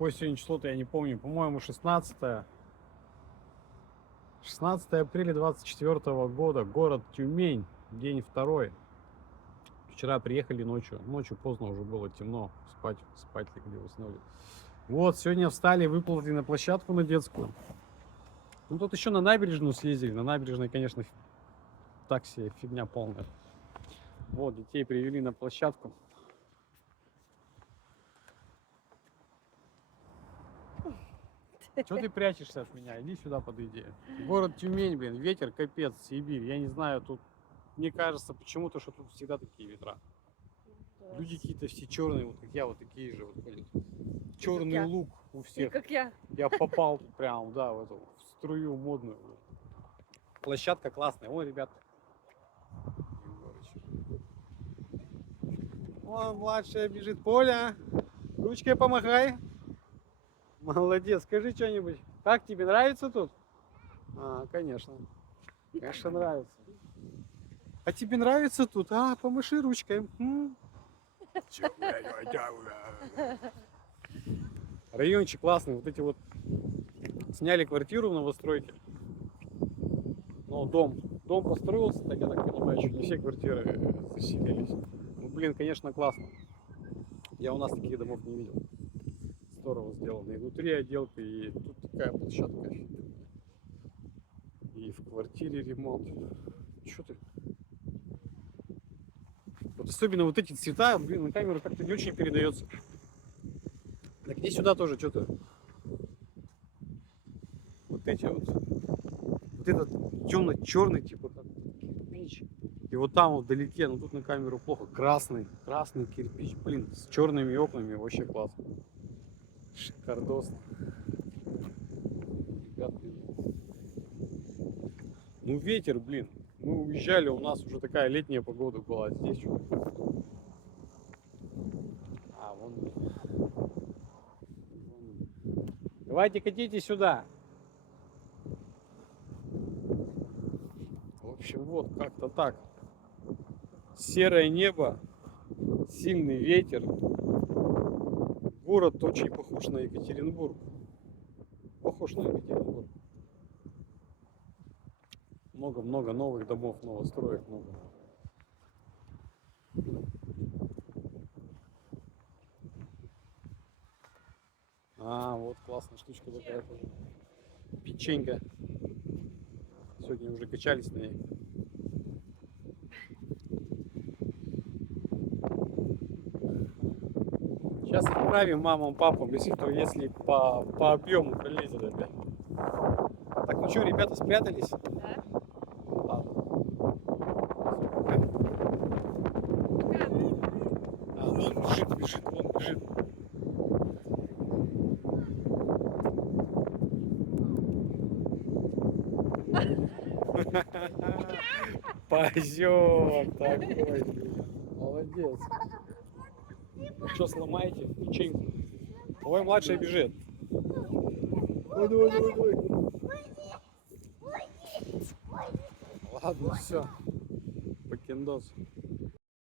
Какое сегодня число-то, я не помню. По-моему, 16 апреля 24 года. Город Тюмень. День второй. Вчера приехали ночью. Ночью поздно уже было, темно. Спать легли, уснули. Вот, сегодня встали, выплыли на площадку на детскую. Ну, тут еще на набережную съездили. На набережной, конечно, такси фигня полная. Вот, детей привели на площадку. Чего ты прячешься от меня? Иди сюда, подойди. Город Тюмень, блин, ветер, капец, Сибирь. Я не знаю, тут, мне кажется, почему-то, что тут всегда такие ветра. Люди какие-то все черные, вот как я, вот такие же вот ходят. Черный лук у всех. Как я. Я попал прям, да, в эту в струю модную. Площадка классная. Вон, ребят. Вон младшая бежит. Поля, ручкой помахай. Молодец, скажи что-нибудь. Как тебе нравится тут? А, конечно. Конечно, нравится. А тебе нравится тут? А, помаши ручкой. Райончик классный. Вот эти вот сняли квартиру в новостройке. Ну, дом построился, так я так понимаю, еще не все квартиры заселились. Ну, блин, конечно, классно. Я у нас таких домов не видел. Здорово сделано. И внутри отделка, и тут такая площадка офигенная. И в квартире ремонт. Чё ты? Вот особенно вот эти цвета, блин, на камеру как-то не очень передается. Так иди сюда тоже, что-то. Вот эти вот. Вот этот темно-черный, типа как кирпич. И вот там вот вдалеке, ну тут на камеру плохо. Красный кирпич, блин, с черными окнами, вообще классно. Шикардос. Ну ветер, блин. Мы уезжали, у нас уже такая летняя погода была. А здесь что? А, вон. Давайте катите сюда. В общем, вот как-то так. Серое небо, сильный ветер. Город очень похож на Екатеринбург. Похож на Екатеринбург. Много-много новых домов, новостроек много. А, вот классная штучка такая тоже. Печенька. Сегодня уже качались на ней. Сейчас отправим мамам, папам, если по объему пролезет опять. Так, ну что, ребята спрятались? Да. Ладно. А, вон бежит, вон бежит. Позер такой, блин. Молодец. Что, сломаете печеньку? Ой, младшая бежит. Давай. Ладно, все. Покендос.